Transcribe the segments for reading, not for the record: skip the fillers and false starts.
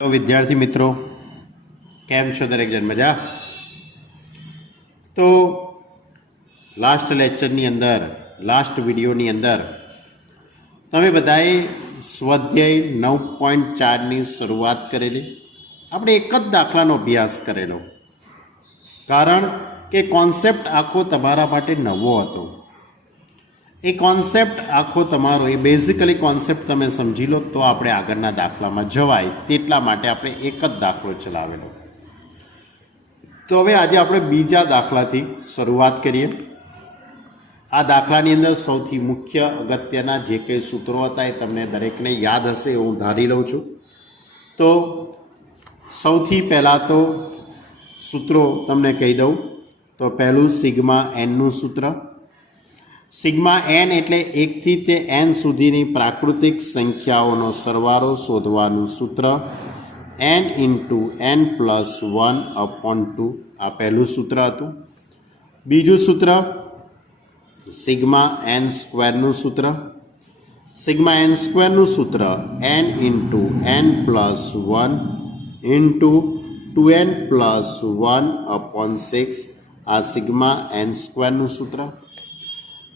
તો વિદ્યાર્થી મિત્રો કેમ છો દરેક જણ મજા? તો લાસ્ટ લેક્ચરની અંદર લાસ્ટ વિડીયોની અંદર તમે બધાએ સ્વાધ્યાય 9.4ની શરૂઆત કરેલી. આપણે એક જ દાખલાનો અભ્યાસ કરેલો, કારણ કે કોન્સેપ્ટ આખો તમારા માટે નવો હતો. એ કોન્સેપ્ટ આખો તમારો એ બેઝિકલી કોન્સેપ્ટ તમે સમજી લો તો આપણે આગળના દાખલામાં જવાય, તેટલા માટે આપણે એક જ દાખલો ચલાવેલો. તો હવે આજે આપણે બીજા દાખલાથી શરૂઆત કરીએ. આ દાખલાની અંદર સૌથી મુખ્ય અગત્યના જે કંઈ સૂત્રો હતા એ તમને દરેકને યાદ હશે એવું હું ધારી લઉં છું. તો સૌથી પહેલાં તો સૂત્રો તમને કહી દઉં. તો પહેલું સિગ્મા એનનું સૂત્ર. સિગ્મા એન એટલે 1 થી તે n સુધીની પ્રાકૃતિક સંખ્યાઓનો સરવાળો શોધવાનું સૂત્ર. n ઇન્ટુ n પ્લસ 1/2 આ પહેલું સૂત્ર હતું. બીજું સૂત્ર સિગ્મા એન સ્ક્વેરનું સૂત્ર. સિગ્મા એન સ્ક્વેરનું સૂત્ર n into n plus 1 into 2n plus 1/6 આ સિગ્મા એન સ્ક્વેરનું સૂત્ર.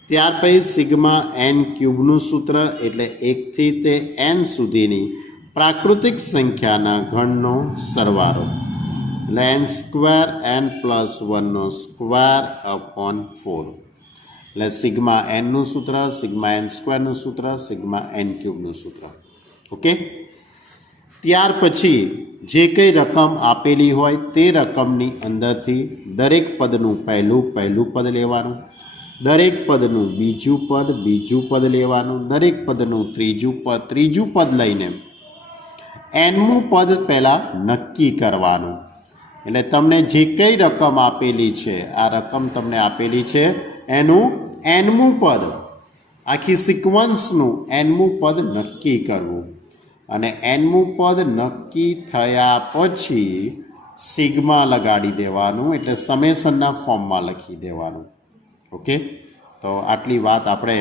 ત્યાર પછી સિગ્મા એન ક્યુબનું સૂત્ર એટલે 1 થી તે n સુધીની પ્રાકૃતિક સંખ્યાના ઘનનો સરવાળો, એટલે n સ્ક્વેર n પ્લસ 1નો સ્ક્વેર અપોન 4, એટલે સિગ્મા એનનું સૂત્ર, સિગ્મા એન સ્ક્વેરનું સૂત્ર, સિગ્મા એન ક્યુબનું સૂત્ર. ઓકે. ત્યાર પછી જે કંઈ રકમ આપેલી હોય તે રકમની અંદરથી દરેક પદનું પહેલું પદ લેવાનું, દરેક પદનું બીજું પદ લેવાનું, દરેક પદનું ત્રીજું પદ લઈને nમું પદ પહેલાં નક્કી કરવાનું. એટલે તમને જે કંઈ રકમ આપેલી છે, આ રકમ તમને આપેલી છે એનું nમું પદ, આખી સિક્વન્સનું nમું પદ નક્કી કરવું. અને nમું પદ નક્કી થયા પછી સિગ્મા લગાડી દેવાનું, એટલે સમેશનના ફોર્મમાં લખી દેવાનું. ઓકે. તો આટલી વાત આપણે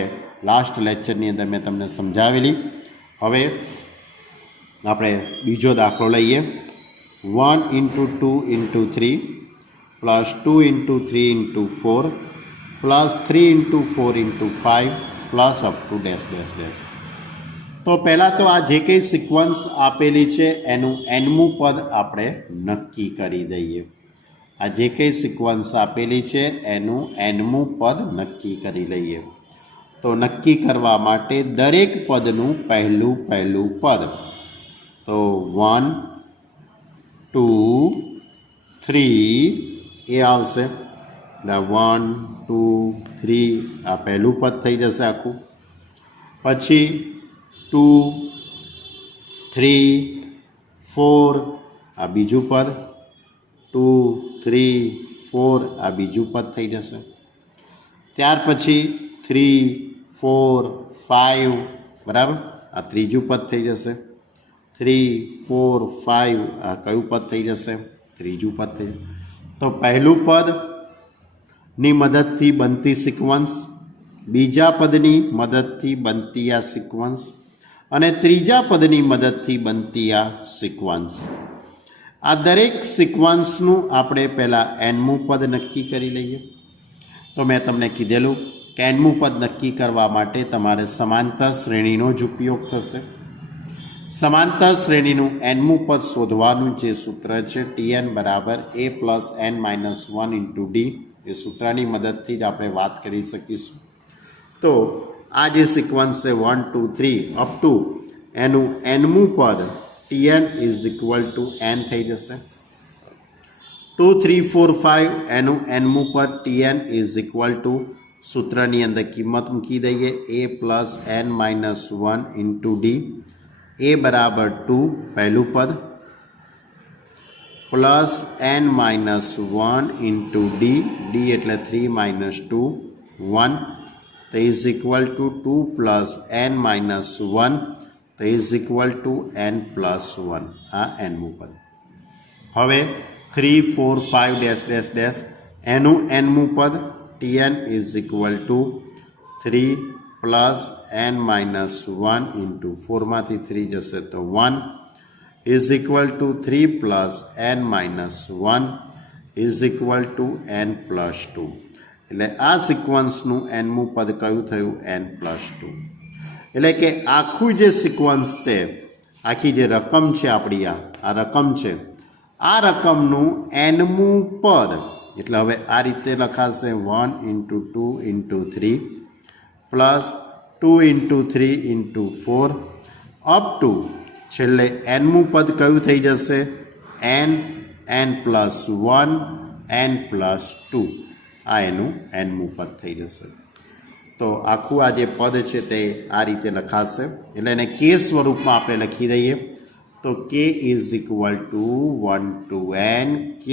લાસ્ટ લેક્ચરની અંદર મેં તમને સમજાવેલી. હવે આપણે બીજો દાખલો લઈએ. 1 into 2 into 3 plus 2 into 3 into 4 plus 3 into 4 into 5 plus up to dash dash dash. તો પહેલાં તો આ જે કંઈ સિક્વન્સ આપેલી છે એનું nમું પદ આપણે નક્કી કરી દઈએ. આ જે કંઈ સિક્વન્સ આપેલી છે એનું nમું પદ નક્કી કરી લઈએ. તો નક્કી કરવા માટે દરેક પદનું પહેલું પદ, તો 1 2 3 એ આવશે. એટલે 1 2 3 આ પહેલું પદ થઈ જશે આખું. પછી 2 3 4 આ બીજું પદ, 2 3 4 આ બીજું પદ થઈ જશે. ત્યાર પછી 3 4 5 બરાબર, આ ત્રીજું પદ થઈ જશે. 3 4 5 આ કયું પદ થઈ જશે? ત્રીજું પદ થઈ જશે. તો પહેલું પદની મદદથી બનતી સિક્વન્સ, બીજા પદની મદદથી બનતી આ સિક્વન્સ અને ત્રીજા પદની મદદથી બનતી આ સિક્વન્સ. આ દરેક સિક્વન્સનું આપણે પહેલાં nમું પદ નક્કી કરી લઈએ. તો મેં તમને કીધેલું કે nમું પદ નક્કી કરવા માટે તમારે સમાંતર શ્રેણીનો જ ઉપયોગ થશે. સમાંતર શ્રેણીનું nમું પદ શોધવાનું જે સૂત્ર છે Tn બરાબર a plus n minus 1 into D, એ સૂત્રની મદદથી જ આપણે વાત કરી શકીશું. તો આ જે સિક્વન્સ છે 1 2 3 અપ ટુ એનું nમું પદ Tn is equal to n થઈ જશે. 2 3 4 5 એનું nમું પદ Tn ઇઝ ઇક્વલ ટુ સૂત્રની અંદર કિંમત મૂકી દઈએ a plus n minus 1 into D. a બરાબર 2 પહેલું પદ plus n minus 1 into D, D એટલે 3 માઇનસ 2 1, તો is equal two 2 plus n minus 1, તો is equal to n plus 1 આ nમું પદ. હવે 3 4 5 ડેશ ડેશ ડેશ એનું nમું પદ Tn is equal to 3 plus n minus 1 into 4માંથી 3 જશે તો 1 is equal to 3 plus n minus 1 is equal to n plus 2. એટલે આ સિક્વન્સનું nમું પદ કયું થયું? n plus 2. એટલે કે આખું જે સિક્વન્સ છે, આખી જે રકમ છે આપણી, આ રકમ છે, આ રકમનું nમું પદ, એટલે હવે આ રીતે લખાશે 1 into 2 into 3 plus 2 into 3 into 4 up to છેલ્લે nમું પદ કયું થઈ જશે? n plus 1 n plus 2. આ એનું nમું પદ થઈ જશે. તો આખું આ જે પદ છે તે આ રીતે લખાશે. એટલે એને કે સ્વરૂપમાં આપણે લખી દઈએ. તો k is equal to 1 to n k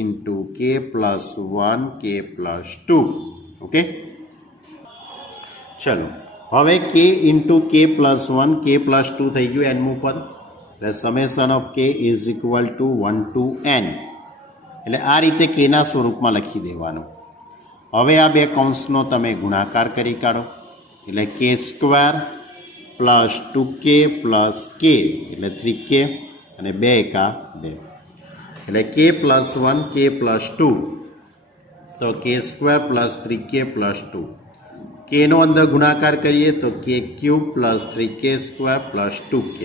into k plus 1 k plus 2. Okay, ચલો હવે k into k plus 1 k plus 2 થઈ ગયું nમું પદ. એટલે summation of k is equal to 1 to n. એટલે આ રીતે કેના સ્વરૂપમાં લખી દેવાનું. હવે આ બે કૌંસનો તમે ગુણાકાર કરી કાઢો. એટલે કે square plus 2k plus k એટલે 3k અને 2 એકા 2. એટલે k પ્લસ 1 k પ્લસ 2 તો k square plus 3k plus 2. કેનો અંદર ગુણાકાર કરીએ તો k cube plus 3k square plus 2k.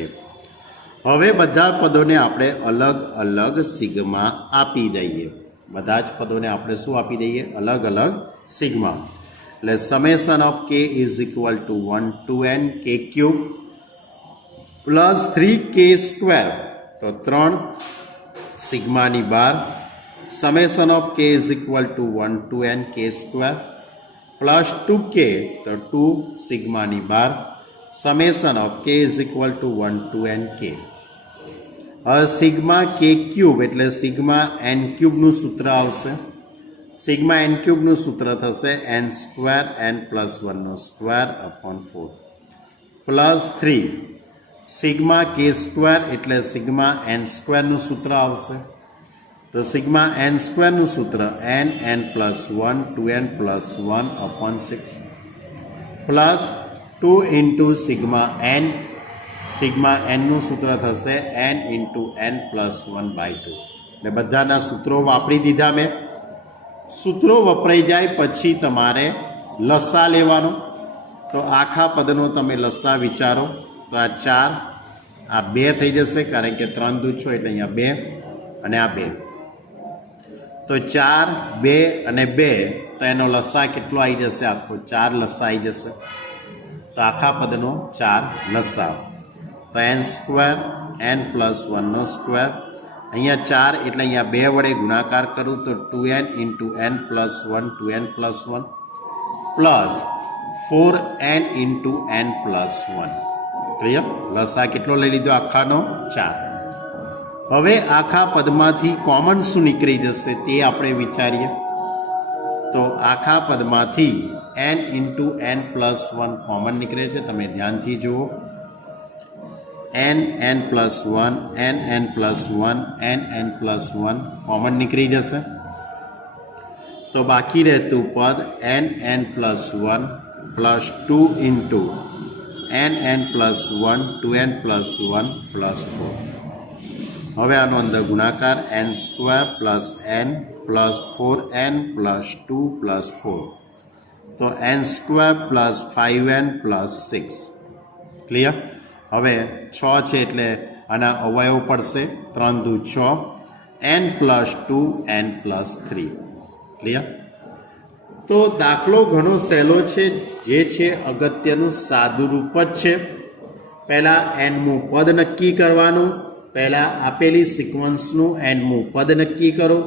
હવે બધા પદોને આપણે અલગ અલગ સિગ્મા આપી દઈએ. બધા જ પદોને આપણે શું આપી દઈએ? અલગ અલગ સિગ્મા. એટલે summation of k is equal to 1 to n k cube plus 3k square, તો 3 સિગ્માની બાર. Summation of k is equal to 1 to n k square plus 2k, તો 2 સિગ્માની બાર. Summation of k is equal to 1 to n k. હવે sigma K cube એટલે sigma N ક્યુબનું સૂત્ર આવશે. સિગ્મા એન ક્યુબનું સૂત્ર થશે n સ્ક્વેર n પ્લસ 1નો square upon 4 plus 3 sigma K square એટલે સિગ્મા એન સ્ક્વેરનું સૂત્ર આવશે. તો સિગ્મા એન સ્ક્વેરનું સૂત્ર n plus 1 2n plus 1 upon 6 plus 2 into sigma N. Sigma એનનું સૂત્ર થશે n into n plus 1 by 2. એટલે બધાના સૂત્રો વાપરી દીધા મેં. સૂત્રો વપરાઈ જાય પછી તમારે લસા લેવાનો. તો આખા પદનો તમે લસા વિચારો તો આ 4, આ 2 થઈ જશે કારણ કે 3 દૂધ છો એટલે અહીંયા 2 અને આ 2. તો 4 2 અને 2, તો એનો લસા કેટલો આવી જશે? આખો 4 લસા આવી જશે. તો આખા પદનો 4 લસા. તો n સ્ક્વેર n પ્લસ 1નો સ્ક્વેર. અહીંયા 4 એટલે અહીંયા 2 વડે ગુણાકાર કરું તો 2n into n plus 1 2n plus 1 plus 4n into n plus 1. Clear? લસા કેટલો લઈ લીધો? આખાનો 4. હવે આખા પદમાંથી કોમન શું નીકળી જશે તે આપણે વિચારીએ. તો આખા પદમાંથી n into n plus 1 common નીકળે છે. તમે ધ્યાનથી જુઓ. n plus 1 n plus 1 n plus 1 common નીકળી જશે. તો બાકી રહેતું પદ n plus 1 plus 2 into n plus 1 2n plus 1 plus 4. હવે આનો અંદર ગુણાકાર n square plus n plus 4n plus 2 plus 4. તો n square plus 5n plus 6. Clear? હવે 6 છે એટલે આના અવયવ પડશે. 3 દૂ 6 n plus 2 n plus 3. Clear? તો દાખલો ઘણો સહેલો છે. જે છે અગત્યનું સાદુરૂપ જ છે. પહેલાં nમું પદ નક્કી કરવાનું. પહેલાં આપેલી સિક્વન્સનું nમું પદ નક્કી કરો.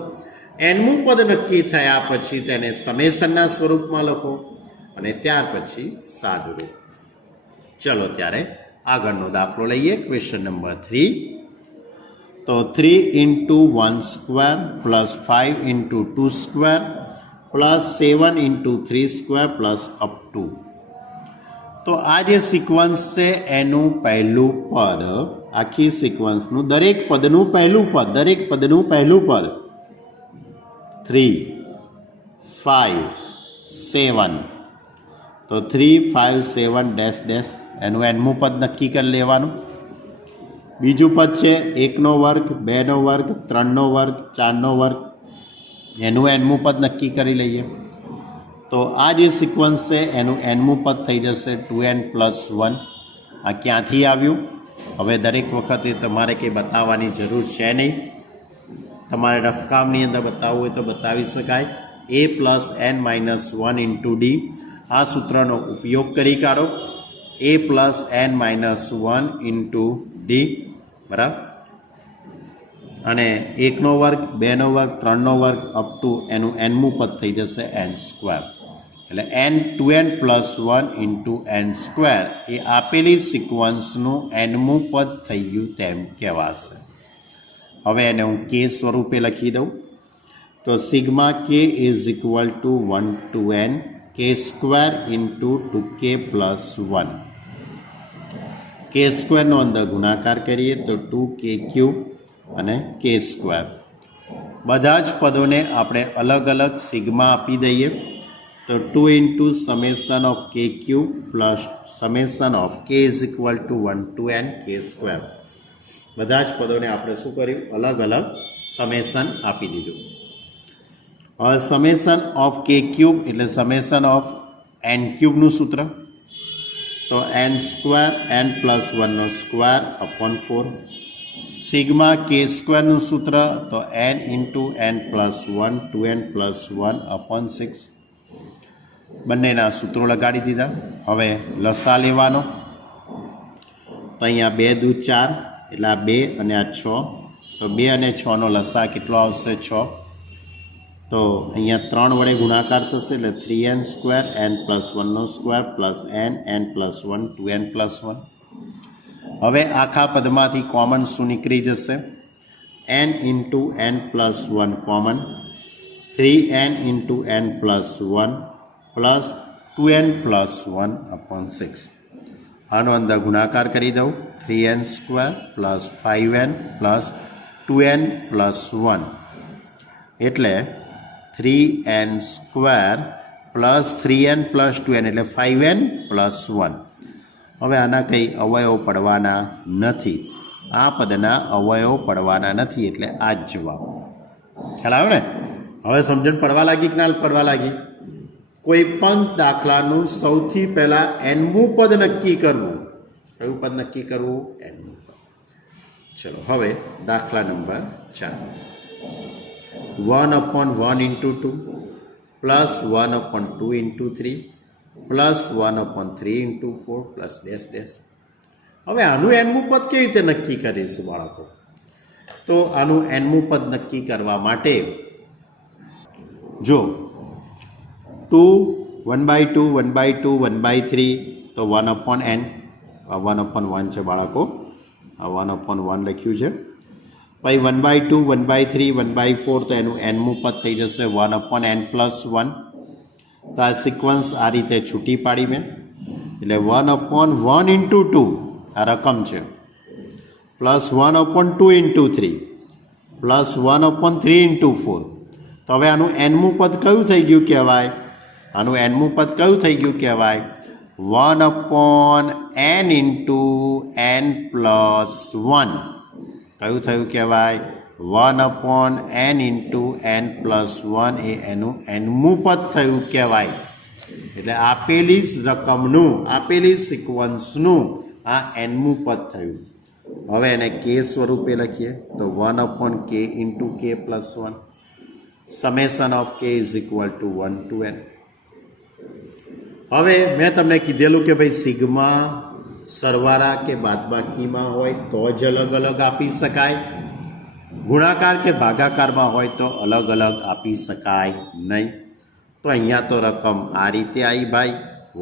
nમું પદ નક્કી થયા પછી તેને સમેશનના સ્વરૂપમાં લખો અને ત્યાર પછી સાદુરૂપ. ચલો ત્યારે આગળનો દાખલો લઈએ. Question number 3. તો 3 into 1 square plus 5 into 2 square plus 7 into 3 square plus up to. તો આ જે સિક્વન્સ છે એનું પહેલું પદ, આખી સિક્વન્સનું દરેક પદનું પહેલું પદ 3 5 7. તો 3 5 7 ડેશ ડેશ એનું nમું પદ નક્કી કરી લેવાનું. બીજું પદ છે 1નો વર્ગ 2નો વર્ગ 3નો વર્ગ 4નો વર્ગ, એનું nમું પદ નક્કી કરી લઈએ. તો આ જે સિક્વન્સ છે એનું nમું પદ થઈ જશે 2n + 1. આ ક્યાંથી આવ્યું? હવે દરેક વખતે તમારે કંઈ બતાવવાની જરૂર છે નહીં. તમારે રફકામની અંદર બતાવવું હોય તો બતાવી શકાય. a + n - 1 × d આ સૂત્રનો ઉપયોગ કરી કાઢો. a + n - 1 × d બરાબર. અને 1નો વર્ગ 2નો વર્ગ 3નો વર્ગ અપ ટુ એનું nમું પદ થઈ જશે n². એટલે n2n + 1 × n² એ આપેલી સિક્વન્સનું nમું પદ થઈ ગયું તેમ કહેવાશે. હવે એને હું કે સ્વરૂપે લખી દઉં. તો sigma k = 1 to n k² × 2k + 1. k² નો અંદર ગુણાકાર કરીએ તો 2k³ અને k². બધા જ પદોને આપણે અલગ અલગ સિગ્મા આપી દઈએ. તો 2 × k³ + k = 1 to n k². બધા જ પદોને આપણે શું કર્યું? અલગ અલગ સમેશન આપી દીધું. હવે સમેશન ઓફ k³ એટલે સમેશન ઓફ n³ સૂત્ર. તો n² n + 1² / 4. સિગ્મા k² સૂત્ર તો n × n + 1 2n + 1 / 6. બંનેના સૂત્રો લગાડી દીધા. હવે લસા લેવાનો. તો અહીંયા 2 દુ 4 એટલે આ 2 અને આ 6. તો 2 અને 6નો લસા કેટલો આવશે? 6. તો અહીંયા 3 વડે ગુણાકાર થશે એટલે 3n² n + 1² + n + 1 2n + 1. હવે આખા પદમાંથી કોમન શું નીકળી જશે? n × n + 1 common. 3n × n + 1 + 2n + 1 / 6. આનો અંદર ગુણાકાર કરી દઉં. 3n² + 5n + 2n + 1 એટલે 3n² + 3n + 2n એટલે 5n + 1. હવે આના કંઈ અવયવ પડવાના નથી. આ પદના અવયવ પડવાના નથી એટલે આ જ જવાબ. ખ્યાલ આવ્યો ને? હવે સમજણ પડવા લાગી કે ના પડવા લાગી? કોઈ પણ દાખલાનું સૌથી પહેલાં nમું પદ નક્કી કરવું. કયું પદ નક્કી કરવું? nમું પદ. ચલો હવે દાખલા નંબર 4. 1/1 × 2 + 1/2 × 3 + 1/3 × 4 +. હવે આનું nમું પદ કેવી રીતે નક્કી કરીશું બાળકો? તો આનું nમું પદ નક્કી કરવા માટે જો 2 1/2 1/2 1/3 તો 1/n. આ 1/1 છે બાળકો. આ 1/1 લખ્યું છે. પછી 1/2 1/3 1/4 તો એનું nમું પદ થઈ જશે 1/n + 1. તો આ સિક્વન્સ આ રીતે છૂટી પાડી મેં. એટલે 1/1 × 2 આ રકમ છે +1/2 × 3 +1/3 × 4. તો હવે આનું nમું પદ કયું થઈ ગયું કહેવાય? આનું nમું પદ કયું થઈ ગયું કહેવાય? 1/n × n + 1. કયું થયું કહેવાય? 1/n × n + 1 એ એનું nમું પદ થયું કહેવાય. એટલે આપેલી રકમનું આપેલી સિક્વન્સનું આ nમું પદ થયું. હવે એને k સ્વરૂપે લખીએ તો 1/k × k + 1. Summation of k = 1 to n. હવે મેં તમને કીધેલું કે ભાઈ સિગ્મા સરવાળા કે બાદબાકીમાં હોય તો જ અલગ અલગ આપી શકાય. ગુણાકાર કે ભાગાકારમાં હોય તો અલગ અલગ આપી શકાય નહીં. તો અહીંયા તો રકમ આ રીતે આવી ભાઈ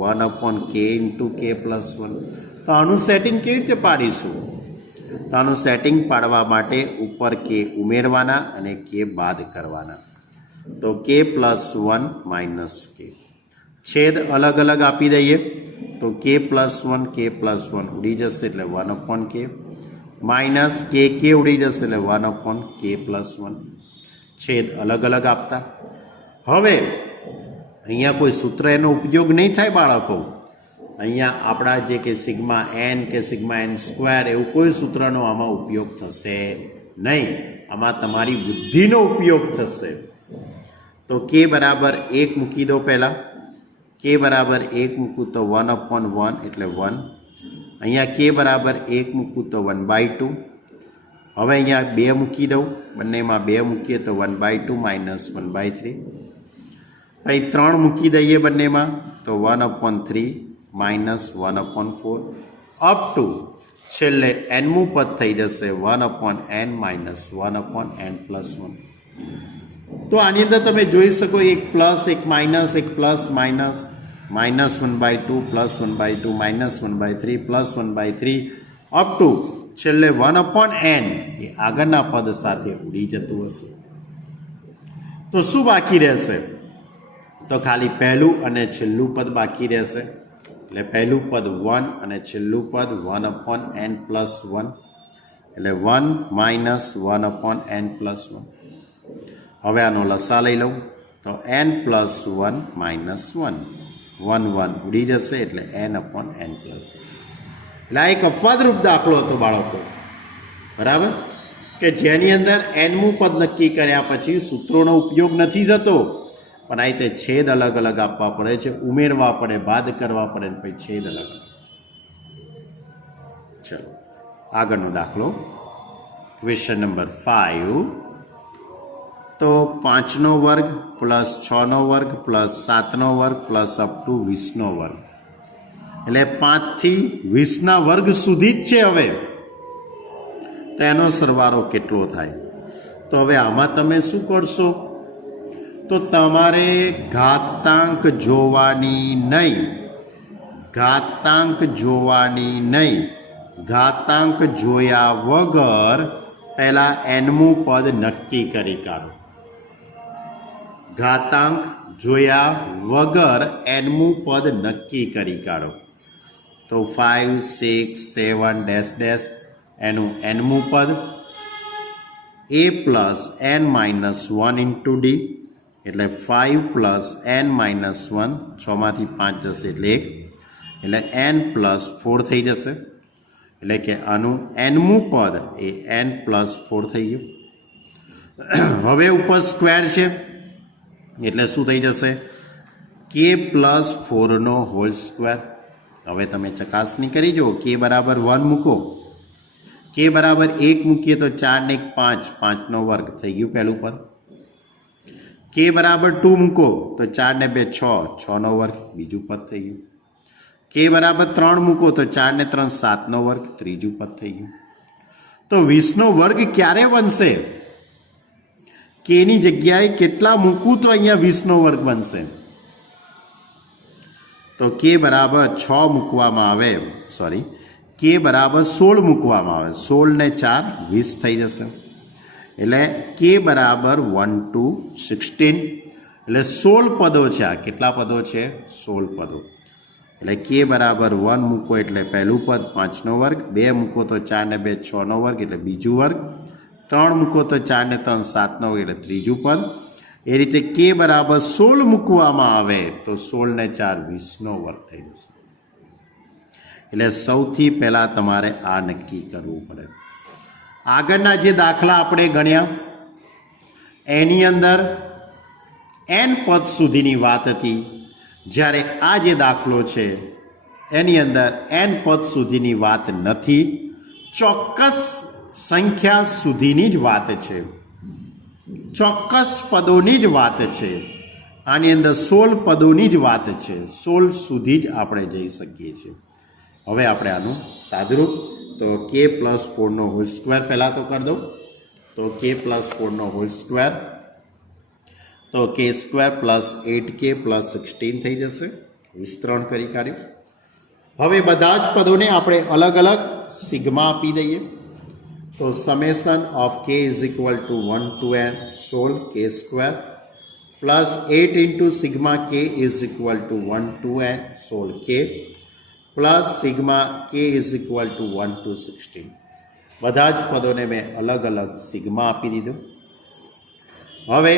1/k × k + 1. તો આનું સેટિંગ કેવી રીતે પાડીશું? તો આનું સેટિંગ પાડવા માટે ઉપર k ઉમેરવાના અને k બાદ કરવાના. તો k + 1 - k. છેદ અલગ અલગ આપી દઈએ તો k + 1 k + 1 ઉડી જશે એટલે 1/k માઇનસ k ઉડી જશે એટલે 1/k + 1. છેદ અલગ અલગ આપતા. હવે અહીંયા કોઈ સૂત્ર એનો ઉપયોગ નહીં થાય બાળકો. અહીંયા આપણા જે કે સિગ્મા એન કે સિગ્મા એન સ્ક્વેર એવું કોઈ સૂત્રનો આમાં ઉપયોગ થશે નહીં. આમાં તમારી બુદ્ધિનો ઉપયોગ થશે. તો કે બરાબર 1 મૂકી દો. પહેલાં કે બરાબર 1 મૂકું તો 1/1 એટલે 1. અહીંયા કે બરાબર 1 મૂકું તો 1/2. હવે અહીંયા 2 મૂકી દઉં. બંનેમાં 2 મૂકીએ તો 1/2 માઇનસ 1/3. અહીં 3 મૂકી દઈએ બંનેમાં તો 1/3 માઇનસ 1/4 અપ ટુ છેલ્લે એનમું પદ થઈ જશે 1/n માઇનસ 1/n+1. તો આની અંદર તમે જોઈ શકો એક પ્લસ એક માઇનસ એક પ્લસ માઇનસ -1/2 +1/2 -1/3 +1/3 અપ ટુ છેલ્લે 1/n એ આગળના પદ સાથે ઉડી જતું હશે. તો શું બાકી રહેશે? તો ખાલી પહેલું અને છેલ્લું પદ બાકી રહેશે. એટલે પહેલું પદ 1 અને છેલ્લું પદ 1/n+1 એટલે 1 માઇનસ 1/n+1. હવે આનો લસા લઈ લઉં તો n+1 -1 1 ઉડી જશે એટલે n/n+1. એટલે આ એક અપવાદરૂપ દાખલો હતો બાળકો, બરાબર, કે જેની અંદર nમું પદ નક્કી કર્યા પછી સૂત્રોનો ઉપયોગ નથી થતો, પણ આ રીતે છેદ અલગ અલગ આપવા પડે છે, ઉમેરવા પડે, બાદ કરવા પડે ને પછી છેદ અલગ અલગ. ચલો આગળનો દાખલો, ક્વેશ્ચન નંબર 5. તો 5નો વર્ગ પ્લસ 6નો વર્ગ પ્લસ 7નો વર્ગ પ્લસ અપ ટુ 20નો વર્ગ એટલે 5 થી 20ના વર્ગ સુધી જ છે. હવે તો એનો સરવાળો કેટલો થાય? તો હવે આમાં તમે શું કરશો? તો તમારે ઘાતાંક જોવાની નહીં, ઘાતાંક જોયા વગર પહેલાં એનમું પદ નક્કી કરી કાઢો. ઘાતાંક જોયા વગર એનમું પદ નક્કી કરી કાઢો. તો 5, 6, 7 ડેશ ડેશ એનું એનમું પદ a+n-1 ઇન્ટુ ડી એટલે 5+n-1 6માંથી 5 જશે એટલે 1 એટલે n+4 થઈ જશે. એટલે કે આનું એનમું પદ એ n+4 થઈ ગયું. હવે ઉપર સ્ક્વેર છે એટલે શું થઈ જશે? k+4નો હોલ સ્ક્વેર. હવે તમે ચકાસણી કરી જુઓ. k બરાબર 1 મૂકો, k બરાબર 1 મૂકીએ તો 4 ને 1 5, 5નો વર્ગ થઈ ગયું પહેલું પદ. k બરાબર 2 મૂકો તો 4 ને 2 6, 6નો વર્ગ બીજું પદ થઈ ગયું. k બરાબર 3 મૂકો તો 4 ને 3 7નો વર્ગ ત્રીજું પદ થઈ ગયું. તો 20નો વર્ગ ક્યારે બનશે? કેની જગ્યાએ કેટલા મૂકું તો અહીંયા 20નો વર્ગ બનશે? તો k બરાબર 6 મૂકવામાં આવે, k બરાબર 16 મૂકવામાં આવે, 16 ને 4 20 થઈ જશે. એટલે k બરાબર 1 to 16 એટલે 16 પદો છે. આ કેટલા પદો છે? 16 પદો. એટલે k બરાબર 1 મૂકો એટલે પહેલું પદ 5નો વર્ગ, 2 મૂકો તો 4 ને 2 6નો વર્ગ એટલે બીજું વર્ગ, 3 મૂકો તો 4 ને 3 7નો વર્ગ એટલે ત્રીજું પદ. એ રીતે k બરાબર 16 મૂકવામાં આવે તો 16 ને 4 20નો વર્ગ થઈ જશે. એટલે સૌથી પહેલાં તમારે આ નક્કી કરવું પડે. આગળના જે દાખલા આપણે ગણ્યા એની અંદર n પદ સુધીની વાત હતી, જ્યારે આ જે દાખલો છે એની અંદર n પદ સુધીની વાત નથી, ચોક્કસ સંખ્યા સુધીની જ વાત છે, ચોક્કસ પદોની જ વાત છે. આની અંદર 16 પદોની જ વાત છે, 16 સુધી જ આપણે જઈ શકીએ છીએ. હવે આપણે આનું સાદુરૂપ તો k+4નો હોલ સ્ક્વેર પહેલાં તો કરી દઉં. તો k+4નો હોલ સ્ક્વેર તો k² + 8k + 16 થઈ જશે. વિસ્તરણ કરી કાઢ્યું. હવે બધા જ પદોને આપણે અલગ અલગ સિગ્મા આપી દઈએ. તો summation of k = 1 to n 16 k² +8 into sigma k = 1 to n 16k plus sigma k = 1 to 16. બધા જ પદોને મેં અલગ અલગ સિગ્મા આપી દીધું. હવે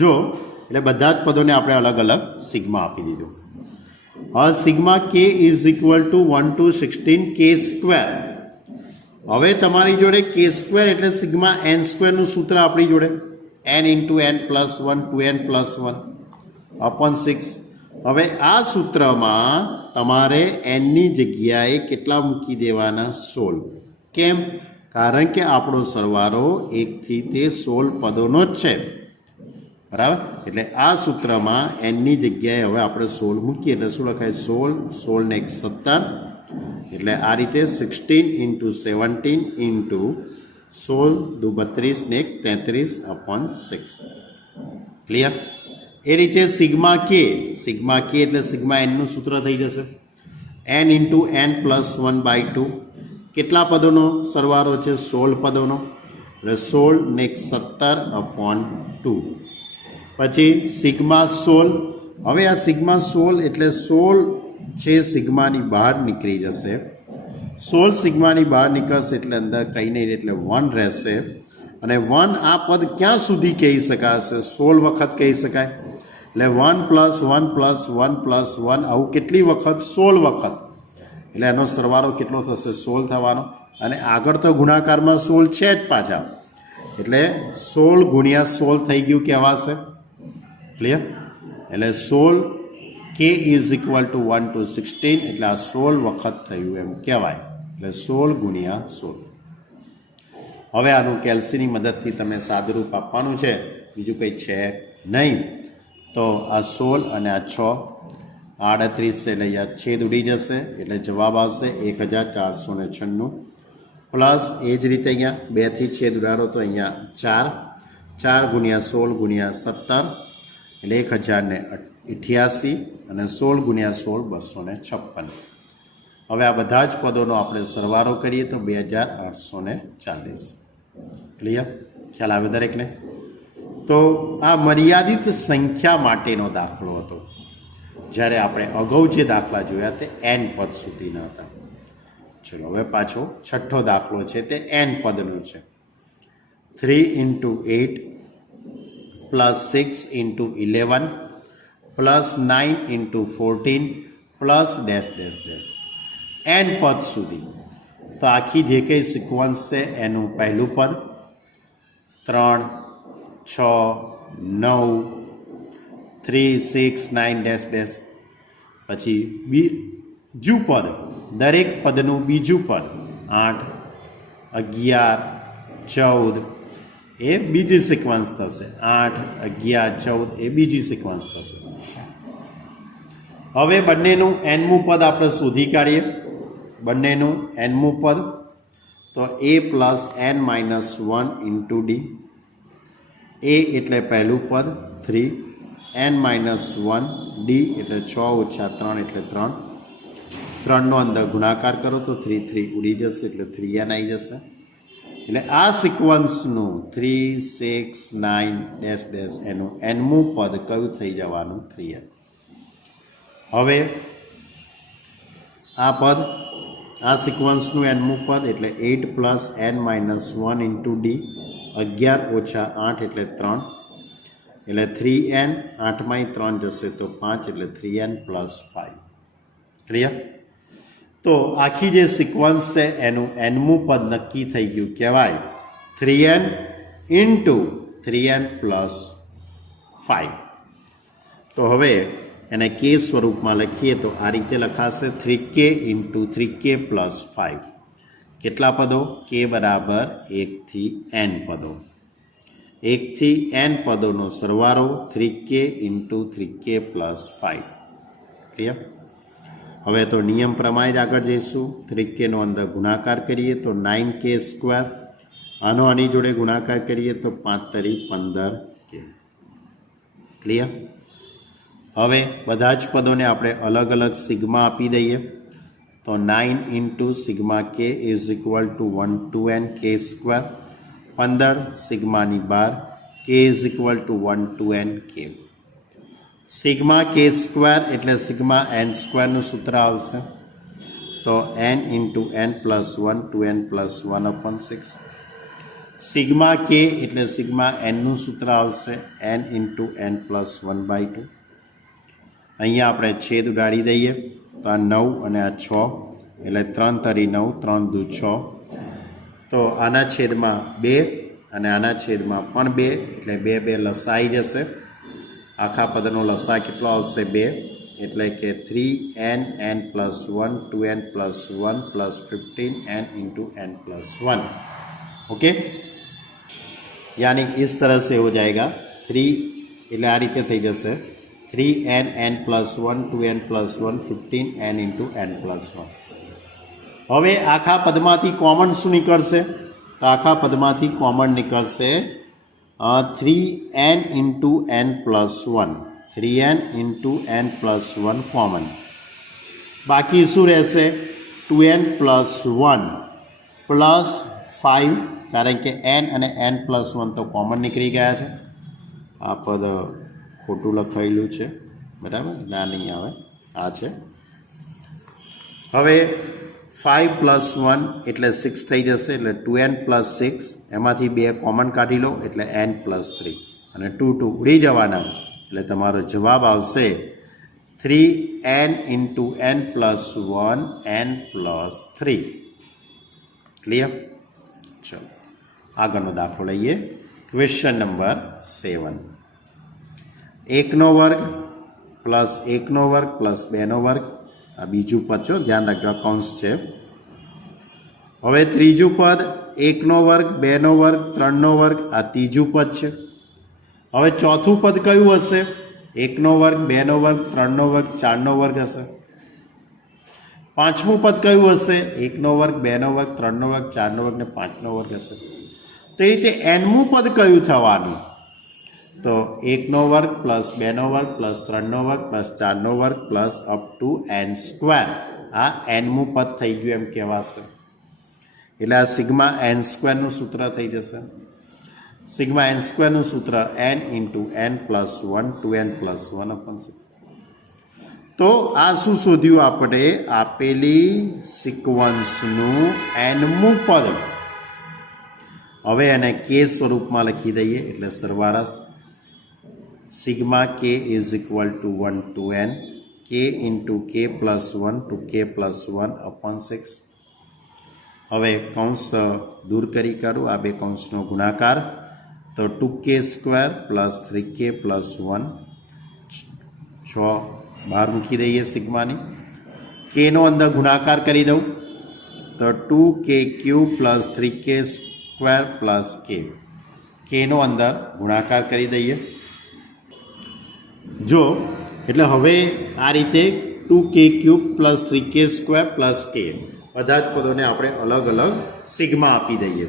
જો એટલે બધા જ પદોને આપણે અલગ અલગ સિગ્મા આપી દીધું. હવે સિગ્મા કે ઇઝ ઇક્વલ ટુ 1 to 16 કે સ્ક્વેર. હવે તમારી જોડે કે સ્ક્વેર એટલે સિગ્મા એન સ્ક્વેરનું સૂત્ર આપણી જોડે n into n plus 1 2n plus 1 upon 6. હવે આ સૂત્રમાં તમારે એનની જગ્યાએ કેટલા મૂકી દેવાના? 16. કેમ? કારણ કે આપણો સરવાળો 1થી તે 16 પદોનો જ છે, બરાબર. એટલે આ સૂત્રમાં એનની જગ્યાએ હવે આપણે 16 મૂકીએ એટલે શું લખાય? 16, 16 ને 1 17. એટલે આ રીતે 16 ઇન્ટુ 17 ઇન્ટુ 16 દુ 32 ને 33 અપોન 6. ક્લિયર? એ રીતે સિગ્મા કે એટલે સિગ્મા એનનું સૂત્ર થઈ જશે n ઇન્ટુ n પ્લસ 1/2. કેટલા પદોનો સરવાળો છે? 16 પદોનો. એટલે 16 ને 17 અપોન 2. પછી સિગ્મા 16. હવે આ સિગ્મા 16 એટલે 16 છે સિગ્માની બહાર નીકળી જશે. 16 સિગ્માની બહાર નીકળશે એટલે અંદર કંઈ નહીં એટલે 1 રહેશે. અને 1 આ પદ ક્યાં સુધી કહી શકાશે? 16 વખત કહી શકાય. એટલે 1 પ્લસ 1 પ્લસ 1 પ્લસ 1 આવું કેટલી વખત? 16 વખત. એટલે એનો સરવાળો કેટલો થશે? 16 થવાનો. અને આગળ તો ગુણાકારમાં 16 છે જ પાછા, એટલે 16 ગુણ્યા 16 થઈ ગયું કહેવાશે. ક્લિયર? એટલે 16 કે ઇઝ ઇક્વલ ટુ 1 to 16 એટલે આ 16 વખત થયું એમ કહેવાય. એટલે 16 ગુણ્યા 16. હવે આનું કેલ્સીની મદદથી તમે સાદુરૂપ આપવાનું છે, બીજું કંઈ છે નહીં. તો આ 16 અને આ 6 38 એટલે અહીંયા છેદ ઉડી જશે એટલે જવાબ આવશે 1496. પ્લસ એ જ રીતે અહીંયા 2થી છેદ ઉડાડો તો અહીંયા 4. 4 ગુણ્યા 16 ગુણ્યા 17 એટલે 1088 અને 16 ગુણ્યા 16 256. હવે આ બધા જ પદોનો આપણે સરવાળો કરીએ તો 2840. ક્લિયર? ખ્યાલ આવે દરેકને? તો આ મર્યાદિત સંખ્યા માટેનો દાખલો હતો. જ્યારે આપણે અગાઉ જે દાખલા જોયા તે n પદ સુધીના હતા. ચલો હવે પાછો છઠ્ઠો દાખલો છે તે n પદનો છે. 3 into 8 plus 6 into 11 plus 9 into 14 plus dash dash dash n પદ સુધી. તો આખી જે કંઈ સિક્વન્સ છે એનું પહેલું પદ 3 6 9 3 6 9 ડેશ ડેશ. પછી બીજું પદ, દરેક પદનું બીજું પદ 8 11 14 એ બીજી સિક્વન્સ થશે. 8 11 14 એ બીજી સિક્વન્સ થશે. હવે બંનેનું nમું પદ આપણે શોધી કાઢીએ. બંનેનું nમું પદ તો a plus n minus 1 into D. a એટલે પહેલું પદ 3, n માઇનસ 1 ડી એટલે 6 ઓછા 3 એટલે 3. 3નો અંદર ગુણાકાર કરો તો 3 3 ઉડી જશે એટલે 3n આવી જશે. એટલે આ સિક્વન્સનું 3 6 9 ડેશ ડેશ એનું nમું પદ કયું થઈ જવાનું? 3n. હવે આ પદ, આ સિક્વન્સનું nમું પદ એટલે 8 plus n minus 1 into D. 11 ઓછા 8 એટલે 3 એટલે 3n. 8માંય 3 જશે તો 5 એટલે 3n પ્લસ 5. ક્લિયર? તો આખી જે સિક્વન્સ છે એનું nમું પદ નક્કી થઈ ગયું કહેવાય 3n ઇન્ટુ 3n પ્લસ 5. તો હવે એને કે સ્વરૂપમાં લખીએ તો આ રીતે લખાશે 3k ઇન્ટુ 3k પ્લસ 5. કેટલા પદો? k બરાબર 1 થી n પદો. 1 થી n પદોનો સરવાળો 3k into 3k plus 5. Clear? હવે તો નિયમ પ્રમાણે જ આગળ જઈશું. 3kનો અંદર ગુણાકાર કરીએ તો 9k સ્ક્વેર. આનો આની જોડે ગુણાકાર કરીએ તો 5 તરી 15k. ક્લિયર? હવે બધા જ પદોને આપણે અલગ અલગ સિગ્મા આપી દઈએ તો 9 ઇન્ટુ સિગ્મા કે is equal to 1 to n k square. 15 સિગ્માની બાર કે is equal to 1 to n k. Sigma K square એટલે સિગ્મા એન સ્ક્વેરનું સૂત્ર આવશે તો n into n plus 1 to n plus 1 upon 6. Sigma કે એટલે સિગ્મા એનનું સૂત્ર આવશે એન ઇન્ટુ એન પ્લસ 1/2. અહીંયા આપણે છેદ ઉડાડી દઈએ તો આ 9 અને આ 6 એટલે 3 તરી 9 3 દુ 6. તો આના છેદમાં 2 અને આના છેદમાં પણ 2 એટલે 2 2 લસાઈ જશે. આખા પદનો લસા કેટલો આવશે 2 એટલે કે 3n plus 1 2n plus 1 plus 15n into n plus 1. Okay, यानी इस तरह से हो जाएगा 3 એટલે આ રીતે થઈ જશે 3n plus 1 2n plus 1 15n into n plus 1. હવે આખા પદમાંથી કોમન શું નીકળશે? તો આખા પદમાંથી કોમન નીકળશે 3n into n plus 1. 3n into n plus 1 common. બાકી શું રહેશે? 2n plus 1 plus 5, કારણ કે n અને n plus 1 તો કોમન નીકળી ગયા છે. આ પદ ખોટું લખાયેલું છે, બરાબર, ના નહીં આવે, આ છે. હવે 5 plus 1 એટલે 6 થઈ જશે, એટલે 2n plus 6, એમાંથી 2 કોમન કાઢી લો એટલે n plus 3 અને 2 ઉડી જવાના એટલે તમારો જવાબ આવશે 3n into n plus 1 n plus 3. Clear? ચલો આગળનો દાખલો લઈએ. Question number 7. 1નો વર્ગ પ્લસ 1નો વર્ગ પ્લસ 2નો વર્ગ, આ બીજું પદ છો, ધ્યાન રાખજો કૌંસ છે. હવે ત્રીજું પદ 1નો વર્ગ 2નો વર્ગ 3નો વર્ગ, આ ત્રીજું પદ છે. હવે ચોથું પદ કયું હશે? 1નો વર્ગ 2નો વર્ગ 3નો વર્ગ 4નો વર્ગ હશે. પાંચમું પદ કયું હશે? 1નો વર્ગ 2નો વર્ગ 3નો વર્ગ 4નો વર્ગ ને 5નો વર્ગ હશે. તો એ રીતે nમું પદ કયું થવાનું? તો 1નો વર્ગ પ્લસ 2નો વર્ગ પ્લસ 3નો વર્ગ પ્લસ 4નો વર્ગ પ્લસ અપ ટુ n². આ nમું પદ થઈ ગયું એમ કહેવાશે. એટલે આ સિગ્મા n² સૂત્ર થઈ જશે. સિગ્મા n² સૂત્ર n into n plus 1 2n plus 1/6. તો આ શું શોધ્યું આપણે? આપેલી સિક્વન્સનું nમું પદ. હવે એને કે સ્વરૂપમાં લખી દઈએ એટલે સરવારસ. સિગ્મા કે is equal to 1 to n k into કે પ્લસ 1 ટુ કે પ્લસ 1/6. હવે કૌંસ દૂર કરી કાઢું, આ બે કૌંસનો ગુણાકાર, તો 2k² પ્લસ 3k પ્લસ 1, 6 બહાર મૂકી દઈએ સિગ્માની. કેનો અંદર ગુણાકાર કરી દઉં તો 2k³ plus 3k² plus k. કેનો અંદર ગુણાકાર કરી દઈએ જો, એટલે હવે આ રીતે 2k³ plus 3k² plus k બધા જ પદોને આપણે અલગ અલગ સિગ્મા આપી દઈએ.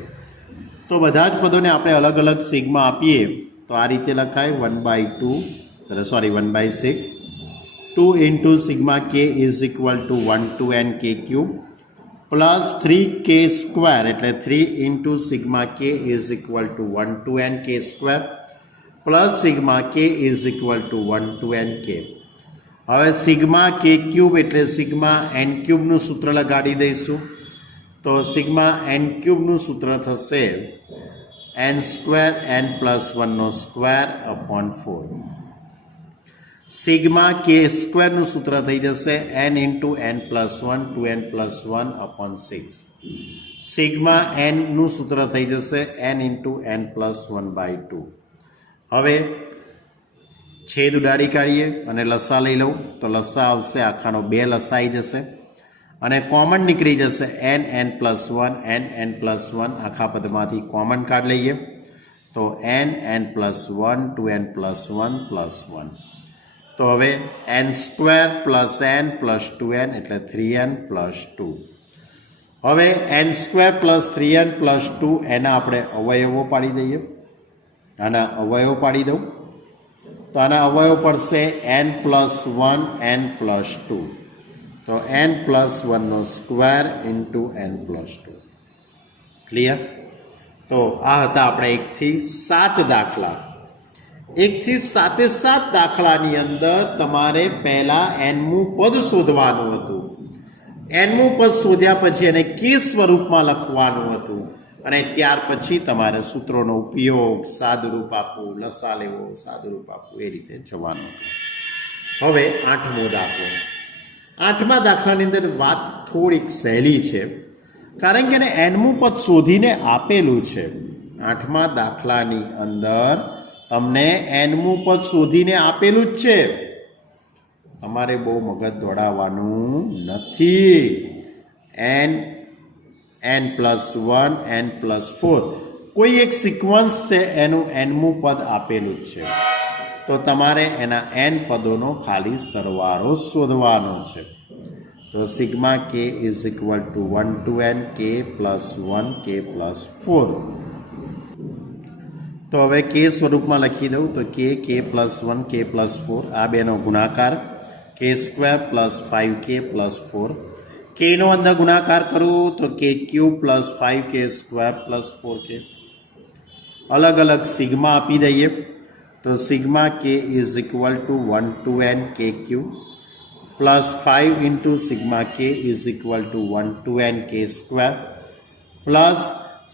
તો બધા જ પદોને આપણે અલગ અલગ સિગ્મા આપીએ તો આ રીતે લખાય 1/6. 2 into sigma k is equal to 1 to n k³ plus 3k² એટલે 3 into sigma k is equal to 1 to n k² plus sigma k is equal to 1 to n k. હવે સિગ્મા k³ એટલે sigma n³ નું સૂત્ર લગાડી દઈશું. તો sigma n³ નું સૂત્ર થશે n² n plus 1 square upon 4. Sigma k² નું સૂત્ર થઈ જશે n into n plus 1 2n plus 1/6. Sigma n નું સૂત્ર થઈ જશે n into n plus 1/2. હવે છેદ ઉડાડી કાઢીએ અને લસા લઈ લઉં તો લસા આવશે આખાનો 2 લસાઈ જશે અને કોમન નીકળી જશે n plus 1 n plus 1. આખા પદમાંથી કોમન કાઢ લઈએ તો n plus 1 2n plus 1 plus 1. તો હવે n² plus n plus 2n એટલે 3n પ્લસ 2. હવે n² પ્લસ 3n પ્લસ 2 એના આપણે અવયવો પાડી દઈએ. આના અવયવો પાડી દઉં તો આના અવયવ પડશે n પ્લસ 1 n પ્લસ 2. તો n plus 1 square into n plus 2. Clear? તો આ હતા આપણે 1 થી 7 દાખલા. 1 થી 7 દાખલાની અંદર તમારે પહેલાં nમું પદ શોધવાનું હતું. nમું પદ શોધ્યા પછી એને કે સ્વરૂપમાં લખવાનું હતું. અને ત્યાર પછી તમારે સૂત્રોનો ઉપયોગ, સાદુરૂપ આપવું, લસા લેવો, સાદુરૂપ આપવું, એ રીતે જવાનું હતું. હવે 8મો દાખલો. 8મા દાખલાની અંદર વાત થોડીક સહેલી છે, કારણ કે એને એનમું પદ શોધીને આપેલું છે. 8મા દાખલાની અંદર તમને એનમું પદ શોધીને આપેલું જ છે. તમારે બહુ મગજ દોડાવવાનું નથી. n+1 n+4 કોઈ એક સિક્વન્સ છે, એનું એનમું પદ આપેલું જ છે. તો તમારે એના n પદોનો ખાલી સરવાળો શોધવાનો છે. તો sigma k is equal to 1 to n k +1 k +4. તો હવે k સ્વરૂપમાં લખી દઉં તો k +1 k +4 આ બેનો ગુણાકાર k² + 5k +4. kનો અંદર ગુણાકાર કરું તો k³ + 5k² + 4k. અલગ અલગ સિગ્મા આપી દઈએ તો sigma k is equal to 1 to n k³ +5 into sigma k is equal to 1 to n k² plus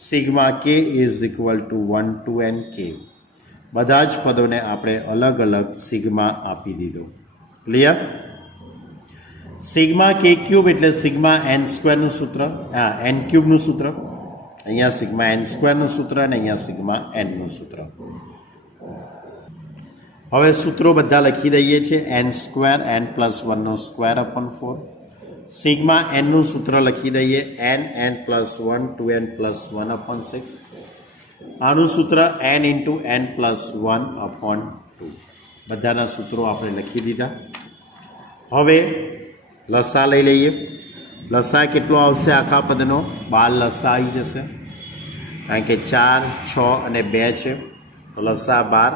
sigma k is equal to 1 to n k. બધા જ પદોને આપણે અલગ અલગ સિગ્મા આપી દીધો. ક્લિયર? સિગ્મા k³ એટલે સિગ્મા n² સૂત્ર, n³ સૂત્ર. અહીંયા સિગ્મા n² સૂત્ર અને અહીંયા સિગ્મા n સૂત્ર. હવે સૂત્રો બધા લખી દઈએ છીએ. n² n+1² સિગ્મા n સૂત્ર લખી દઈએ n+1 2n+1/6. આનું સૂત્ર n × n+1/2. બધાના સૂત્રો આપણે લખી દીધા. હવે લસા લઈ લઈએ. લસા કેટલો આવશે આખા પદનો? 12 લસા આવી જશે, કારણ કે 4, 6 અને 2 છે, તો લસા 12.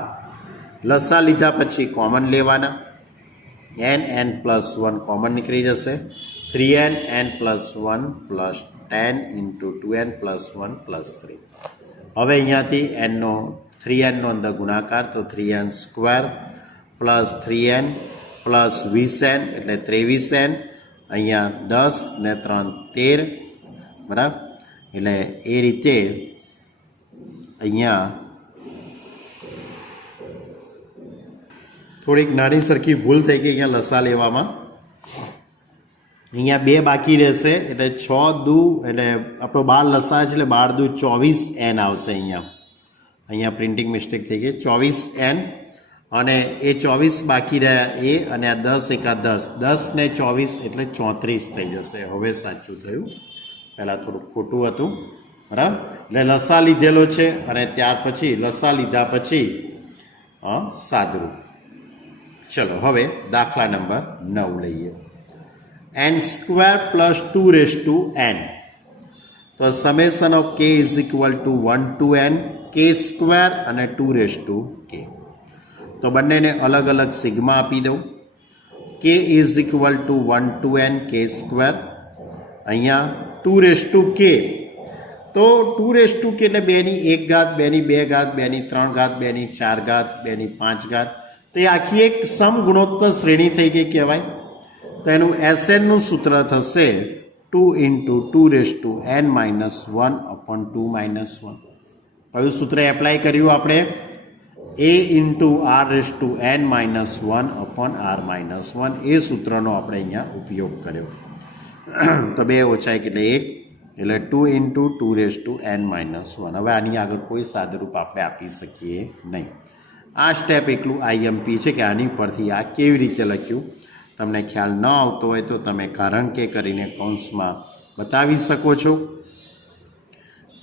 લસા લીધા પછી કોમન લેવાના. n+1 કોમન નીકળી જશે. 3n n+1 + 10 × 2n+1 + 3. હવે અહીંયાથી nનો 3nનો અંદર ગુણાકાર તો 3n² + 3n + 20n એટલે 23n. અહીંયા 10 ને 3 13, બરાબર. એટલે એ રીતે અહીંયા થોડીક નાની સરખી ભૂલ થઈ ગઈ અહીંયા લસા લેવામાં. અહીંયા 2 બાકી રહેશે એટલે 6 દુ એટલે આપણો 12 લસા છે એટલે 12 દુ 24n આવશે. અહીંયા પ્રિન્ટિંગ મિસ્ટેક થઈ ગઈ. 24n અને એ 24 બાકી રહ્યા એ, અને આ 10 એકા 10, 10 ને 24 એટલે 34 થઈ જશે. હવે સાચું થયું, પહેલાં થોડુંક ખોટું હતું, બરાબર. એટલે લસા લીધેલો છે અને ત્યાર પછી લસા લીધા પછી સાદરૂપ. ચલો હવે દાખલા નંબર 9 લઈએ. n² + 2n. તો summation of k is equal to 1 to n k² અને 2k. તો બંનેને અલગ અલગ સિગ્મા આપી દઉં. k is equal to 1 to n k². અહીંયા 2k. તો 2k એટલે 2 ની 1 ઘાત, 2 ની 2 ઘાત, 2 ની 3 ઘાત, 2 ની 4 ઘાત, 2 ની 5 ઘાત. તો એ આખી એક સમગુણોત્તર શ્રેણી થઈ ગઈ કહેવાય. તો એનું SNનું સૂત્ર થશે 2 × 2n - 1/2 - 1. કયું સૂત્ર એપ્લાય કર્યું આપણે? a × r⁻n - 1/r - 1. એ સૂત્રનો આપણે અહીંયા ઉપયોગ કર્યો. તો 2 ઓછા 1 એટલે 1, એટલે 2 × 2n - 1. હવે આની આગળ કોઈ સાદુરૂપ આપણે આપી શકીએ નહીં. આ સ્ટેપ એકલું IMP છે કે આની પરથી આ કેવી રીતે લખ્યું. તમને ખ્યાલ ન આવતો હોય તો તમે કારણ કે કરીને કૌંસમાં બતાવી શકો છો.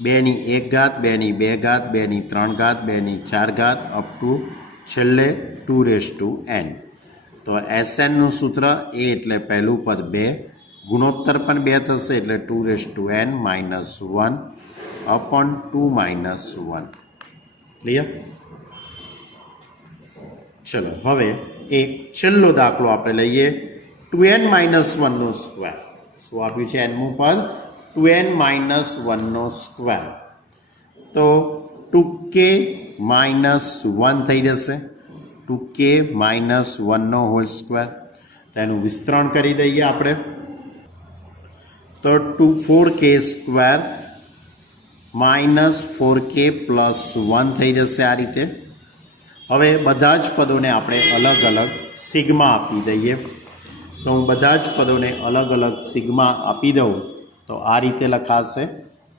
2 ની 1 ઘાત, 2 ની 2 ઘાત, 2 ની 3 ઘાત, 2 ની 4 ઘાત અપ ટુ છેલ્લે 2n. તો SNનું સૂત્ર એ એટલે પહેલું પદ 2, ગુણોત્તર પણ 2 થશે એટલે 2n - 1/2 - 1. ક્લિયર? ચલો હવે એક છેલ્લો દાખલો આપણે લઈએ. 2n - 1/2. શું આપ્યું છે? એનમું પદ 2n - 1/2. તો 2k - 1 થઈ જશે. 2k - 1/2. તો એનું વિસ્તરણ કરી દઈએ આપણે. તો 4k² -4k + 1 થઈ જશે આ રીતે. હવે બધા જ પદોને આપણે અલગ અલગ સિગ્મા આપી દઈએ. તો હું બધા જ પદોને અલગ અલગ સિગ્મા આપી દઉં તો આ રીતે લખાશે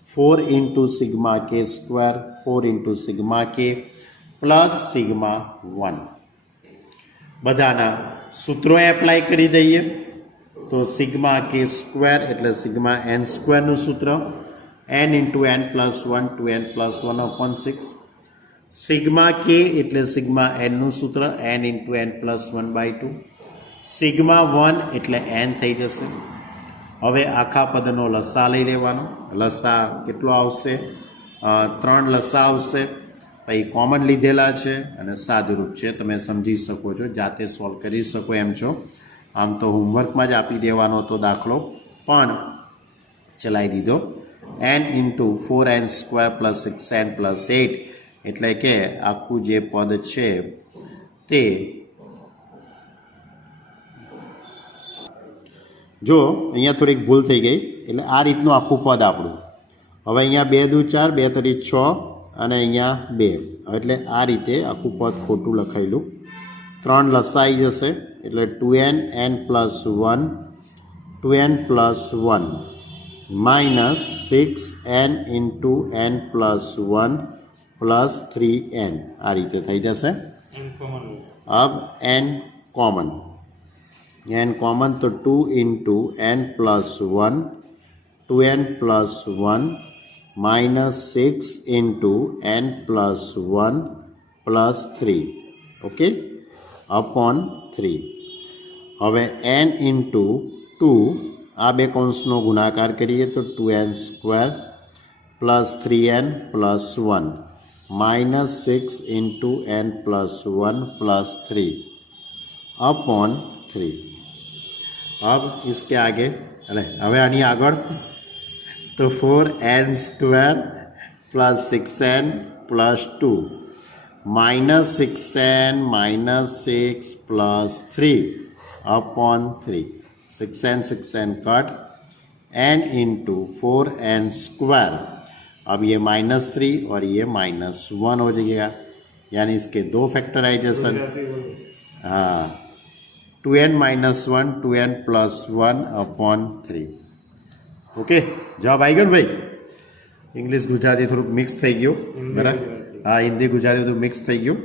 4 × sigma k square 4 × sigma k plus sigma 1. બધાના સૂત્રો એપ્લાય કરી દઈએ. તો સિગ્મા કે સ્ક્વેર એટલે સિગ્મા n સ્ક્વેરનું સૂત્ર n × n + 1 2n + 1/6. સિગ્મા કે એટલે સિગ્મા nનું સૂત્ર n × n + 1/2. સિગ્મા 1 એટલે n થઈ જશે. હવે આખા પદનો લસા લઈ લેવાનો. લસા કેટલો આવશે? 3 લસા આવશે. પછી કોમન લીધેલા છે અને સાદુરૂપ છે, તમે સમજી શકો છો, જાતે સોલ્વ કરી શકો એમ છો. આમ તો હોમવર્કમાં જ આપી દેવાનો હતો દાખલો, પણ ચલાવી દીધો. n × 4n² + 6n + 8 એટલે કે આખું જે પદ છે તે જો અહીંયા થોડીક ભૂલ થઈ ગઈ, એટલે આ રીતનું આખું પદ આપણું. હવે અહીંયા 2 × 4 2 × 6 અને અહીંયા 2, એટલે આ રીતે આખું પદ ખોટું લખાયેલું. 3 લસા આવી જશે એટલે 2n n + 1 2n + 1 -6n × n + 1 + 3n આ રીતે થઈ જશે. अब n कॉमन तो 2 × n + 1 2n + 1 -6 × n + 1 + 3 okay upon 3. હવે n × 2 આ બે કૌંસનો ગુણાકાર કરીએ તો 2n² + 3n + 1 -6 × n + 1 + 3 अपॉन 3. अब इसके आगे अरे હવે આની આગળ तो 4n² + 6n + 2 -6n -6 + 3 upon 3. 6n cut n × 4n². अब ये -3 और ये -1 हो जाएगा, यानी इसके 2 फैक्टराइजेशन. हाँ 2n - 1 2n + 1 अपॉन 3. ઓકે જવાબ આવી ગયો ને ભાઈ? ઇંગ્લિશ ગુજરાતી થોડુંક મિક્સ થઈ ગયું, બરાબર? હા હિન્દી ગુજરાતી બધું મિક્સ થઈ ગયું.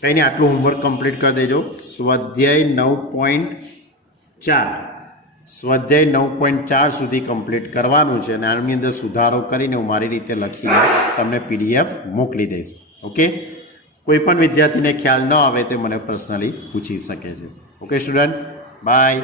કંઈ નહીં, આટલું હોમવર્ક કમ્પ્લીટ કરી દેજો. સ્વાધ્યાય 9.4 સ્વાધ્યાય 9.4 સુધી કમ્પ્લીટ કરવાનું છે અને આની અંદર સુધારો કરીને હું મારી રીતે લખીને તમને PDF મોકલી દઈશ. ઓકે, કોઈ પણ વિદ્યાર્થીને ખ્યાલ ન આવે તે મને પર્સનલી પૂછી શકે છે. Okay student, by.